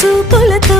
చూపులతో